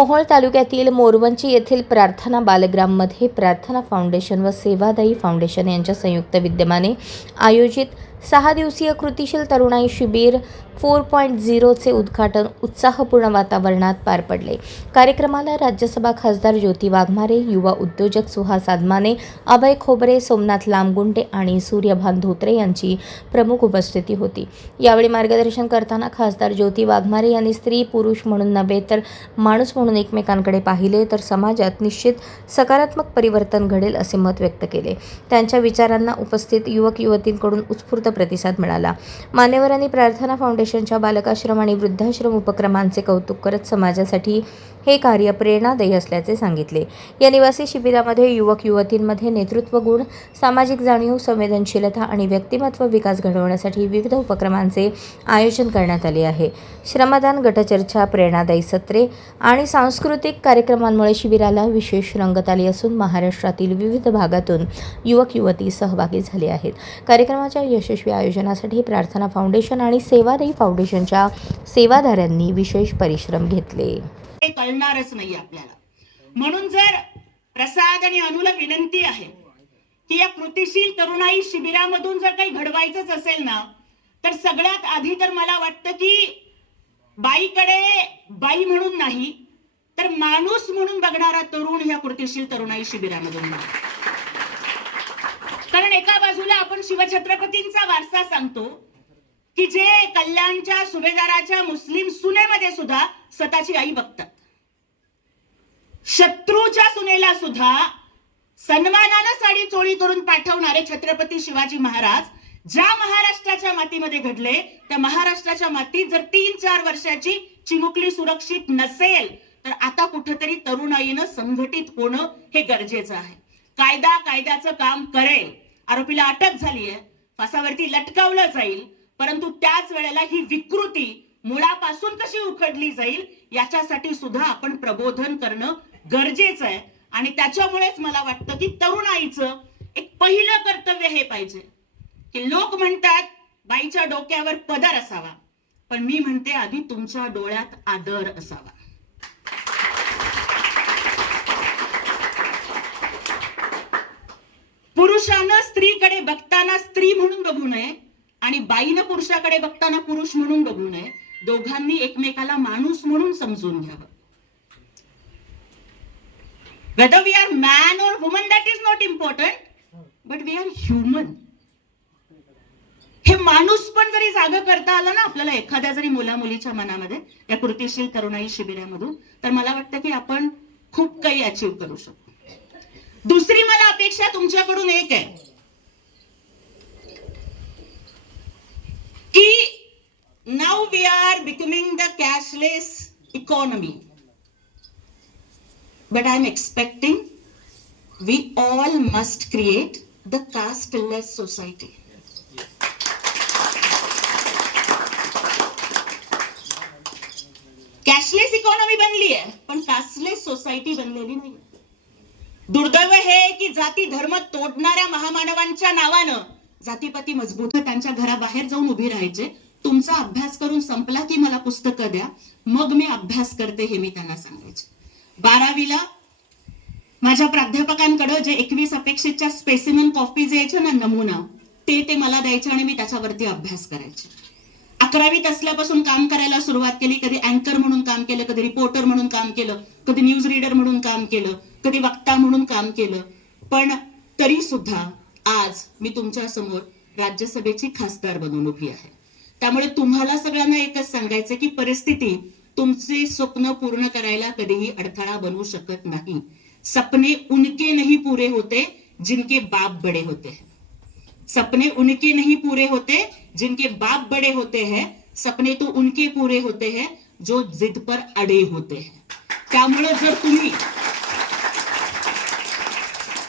मोहोळ तालुक्यातील मोरवंची येथील प्रार्थना बालग्राममध्ये प्रार्थना फाउंडेशन व सेवादायी फाउंडेशन यांच्या संयुक्त विद्यमाने आयोजित 6 दिवसीय कृतिशील तरुणाई शिबिर 4.0 चे उद्घाटन उत्साहपूर्ण वातावरणात पार पडले। कार्यक्रमाला राज्यसभा खासदार ज्योती वाघमारे, युवा उद्योजक सुहास आदमाने, अभय खोबरे, सोमनाथ लामगुंडे आणि सूर्यभान धोत्रे यांची प्रमुख उपस्थिती होती। यावेळी मार्गदर्शन करताना खासदार ज्योती वाघमारे यांनी स्त्री पुरुष म्हणून नव्हे तर माणूस म्हणून एकमेकांकडे पाहिले तर समाजात निश्चित सकारात्मक परिवर्तन घडेल असे मत व्यक्त केले। त्यांच्या विचारांना उपस्थित युवक युवतींकडून उत्स्फूर्त प्रतिसाद मिळाला। मान्यवरांनी प्रार्थना फाउंडेशनच्या बालकाश्रम आणि वृद्धाश्रम उपक्रमांचे कौतुक करत समाजासाठी हे कार्य प्रेरणादायी असल्याचे सांगितले। या निवासी शिबिरामध्ये युवक युवतींमध्ये नेतृत्व गुण, सामाजिक जाणीव, संवेदनशीलता आणि व्यक्तिमत्व विकास घडवण्यासाठी विविध उपक्रमांचे आयोजन करण्यात आले आहे। श्रमदान, गटचर्चा, प्रेरणादायी सत्रे आणि सांस्कृतिक कार्यक्रमांमुळे शिबिराला विशेष रंगत आली असून महाराष्ट्रातील विविध भागातून युवक युवती सहभागी झाले आहेत। कार्यक्रमाच्या यशस्वी आयोजनासाठी प्रार्थना फाउंडेशन आणि सेवादायी फाउंडेशनच्या सेवाधाऱ्यांनी विशेष परिश्रम घेतले। कळणारच नाही आपल्याला, म्हणून जर प्रसाद आणि अनुला विनंती आहे की या कृतिशील तरुणाई शिबिरामधून जर काही घडवायचंच असेल ना, तर सगळ्यात आधी तर मला वाटतं की बाईकडे बाई म्हणून नाही तर माणूस म्हणून बघणारा तरुण ह्या कृतिशील तरुणाई शिबिरामधून, कारण एका बाजूला आपण शिवछत्रपतींचा वारसा सांगतो की जे कल्याणच्या सुभेदाराच्या मुस्लिम सुनेमध्ये सुद्धा स्वतःची आई बघतात, शत्रूच्या सुनेला सुद्धा सन्मानाने साडी चोळी करून पाठवणारे छत्रपती शिवाजी महाराज ज्या महाराष्ट्राच्या मातीमध्ये घडले, त्या महाराष्ट्राच्या मातीत जर 3-4 वर्षाची चिमुकली सुरक्षित नसेल तर आता कुठेतरी तरुणाईनं संघटित होणं हे गरजेचं आहे। कायदा कायद्याचं काम करेल, आरोपीला अटक झाली आहे, फासावरती लटकावलं जाईल, परंतु त्याच वेळेला ही विकृती मुळापासून कशी उखडली जाईल याच्यासाठी सुद्धा आपण प्रबोधन करणं गरजेचं आहे। आणि त्याच्यामुळेच मला वाटतं की तरुणाईचं एक पहिलं कर्तव्य हे पाहिजे की लोक म्हणतात बाईच्या डोक्यावर पदर असावा, पण मी म्हणते आधी तुमच्या डोळ्यात आदर असावा। पुरुषानं स्त्रीकडे बघताना स्त्री म्हणून बघू नये आणि बाईनं पुरुषाकडे बघताना पुरुष म्हणून बघू नये, दोघांनी एकमेकाला माणूस म्हणून समजून घ्यावं। Whether we are man or woman, that is not important, but we are human. हे माणूस पण जरी जागा करता आला ना आपल्याला एखाद्या जरी मुला मुलीच्या मनामध्ये या कृतिशील तरुणाई शिबिरामधून, तर मला वाटतं की आपण खूप काही अचीव करू शकतो। दुसरी मला अपेक्षा तुमच्याकडून एक आहे की now we are becoming the cashless economy, but I am expecting we all must create the casteless society. Cashless economy बनली आहे पण कास्टलेस सोसायटी बनलेली नाही। दुर्दैव हे की जाती धर्म तोडणाऱ्या महामानवांच्या नावानं जातीपाती मजबूत त्यांच्या घराबाहेर जाऊन उभी राहायचे, तुमचा अभ्यास करून संपला की मला पुस्तकं द्या, मग मी अभ्यास करते, हे मी त्यांना सांगायचे। 12वीला माझ्या प्राध्यापकांकडे जे 21 अपेक्षेच्या स्पेसिमन कॉपीज यायचे ना, नमुना, ते मला द्यायचे आणि मी त्याच्यावरती अभ्यास करायचे। 11वीत असल्यापासून काम करायला सुरुवात केली, कधी अँकर म्हणून काम केलं, कधी रिपोर्टर म्हणून काम केलं, कधी न्यूज रीडर म्हणून काम केलं, कधी वक्ता म्हणून काम केलं, पण तरी सुद्धा आज मी तुमच्या समोर राज्यसभेची खासदार बनून उभी आहे। त्यामुळे तुम्हाला सगळ्यांना एकच सांगायचं की परिस्थिती तुमचे स्वप्न पूर्ण करायला कधीही अडथळा बनवू शकत नाही। सपने उनके नहीं पूरे होते जिनके बाप बड़े होते हैं, सपने उनके नहीं पूरे होते जिनके बाप बड़े होते हैं, सपने तो उनके पूरे होते हैं जो जिद पर अड़े होते हैं। त्यामुळे जर तुम्ही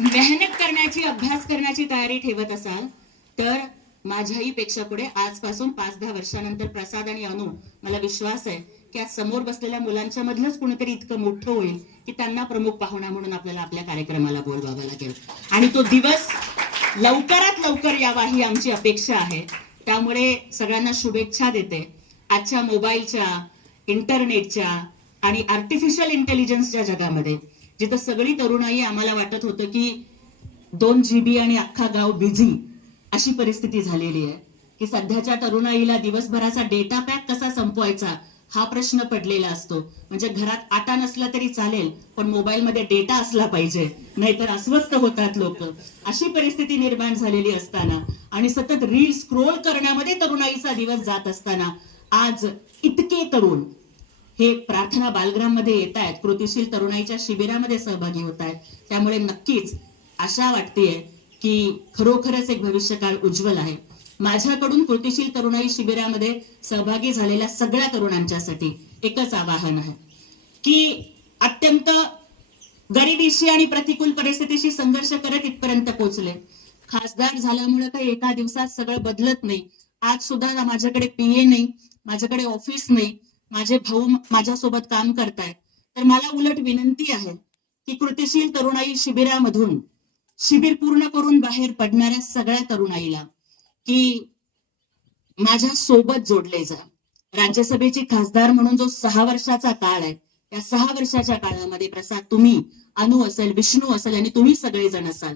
मेहनत करण्याची, अभ्यास करण्याची तयारी ठेवत असाल तर माझ्याही पेक्षा पुढे आजपासून 5-10 वर्षानंतर प्रसाद आणि अनु, मला विश्वास आहे की आज समोर बसलेल्या मुलांच्या मधलंच कोणीतरी इतकं मोठं होईल की त्यांना प्रमुख पाहुणा म्हणून आपल्याला आपल्या कार्यक्रमाला बोलवावं लागेल आणि तो दिवस लवकरात लवकर यावा ही आमची अपेक्षा आहे। त्यामुळे सगळ्यांना शुभेच्छा देते। आजच्या मोबाईलच्या, इंटरनेटच्या आणि आर्टिफिशियल इंटेलिजन्सच्या जगामध्ये जिथं सगळी तरुणाई आम्हाला वाटत होतं की 2 GB आणि अख्खा गाव बिझी, अशी परिस्थिती झालेली आहे की सध्याच्या तरुणाईला दिवसभराचा डेटा पॅक कसा संपवायचा हा प्रश्न पडलेला असतो. म्हणजे घरात आटा नसला तरी चालेल, पण मोबाईलमध्ये डेटा असला पाहिजे, नाहीतर अस्वस्थ होतात लोक. अशी परिस्थिती निर्माण झालेली असताना आणि सतत रील स्क्रोल करण्यामध्ये तरुणाईचा दिवस जात असताना आज इतके तरुण हे प्रार्थना बालगृहामध्ये येत आहेत, कृतीशील तरुणाईच्या शिबिरामध्ये सहभागी होत आहेत. त्यामुळे नक्कीच आशा वाटतेय की खरोखरच एक भविष्यकाळ उज्ज्वल आहे. माझ्याकडून कृतीशील तरुणाई शिबिरामध्ये सहभागी झालेल्या सगळ्या तरुणांच्यासाठी एकच आवाहन आहे की अत्यंत गरिबीशी आणि प्रतिकूल परिस्थितीशी संघर्ष करत इथपर्यंत पोहोचले. खासदार झाल्यामुळे काही एका दिवसात सगळं बदलत नाही. आज सुद्धा माझ्याकडे PA नाही, माझ्याकडे ऑफिस नाही, माझे भाऊ माझ्यासोबत काम करतायत. तर मला उलट विनंती आहे की कृतीशील तरुणाई शिबिरामधून शिबिर पूर्ण करून बाहेर पडणाऱ्या सगळ्या तरुणाईला की माझ्या सोबत जोडले जा. राज्यसभेची खासदार म्हणून जो 6 वर्षाचा काळ आहे, त्या 6 वर्षाच्या काळामध्ये प्रसाद तुम्ही, अनु असेल, विष्णू असेल आणि तुम्ही सगळेजण असाल,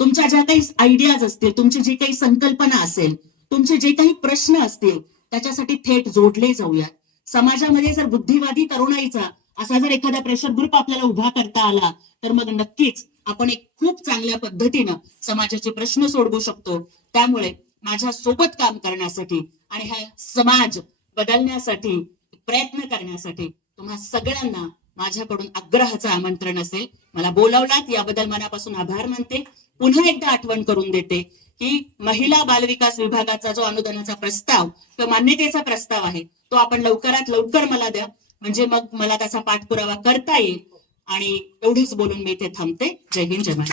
तुमच्या ज्या काही आयडियाज असतील, तुमची जी काही संकल्पना असेल, तुमचे जे काही प्रश्न असतील, त्याच्यासाठी थेट जोडले जाऊयात. समाजामध्ये जर बुद्धिवादी तरुणाईचा असा जर एखादा प्रेशर ग्रुप आपल्याला उभा करता आला तर मग नक्कीच आपण एक खूप चांगल्या पद्धतीनं समाजाचे प्रश्न सोडवू शकतो. त्यामुळे माझ्या सोबत काम करण्यासाठी आणि हा समाज बदलण्यासाठी प्रयत्न करण्यासाठी तुम्हा सगळ्यांना माझ्याकडून आग्रहाचं आमंत्रण असेल. मला बोलावलात याबद्दल मनापासून आभार मानते. पुन्हा एकदा आठवण करून देते की महिला बालविकास विभागाचा जो अनुदानाचा प्रस्ताव किंवा मान्यतेचा प्रस्ताव आहे तो आपण लवकरात लवकर मला द्या, म्हणजे मग मला त्याचा पाठपुरावा करता येईल. आणि एवढंच बोलून मी इथे थांबते. जय हिंद, जय महाराष्ट्र.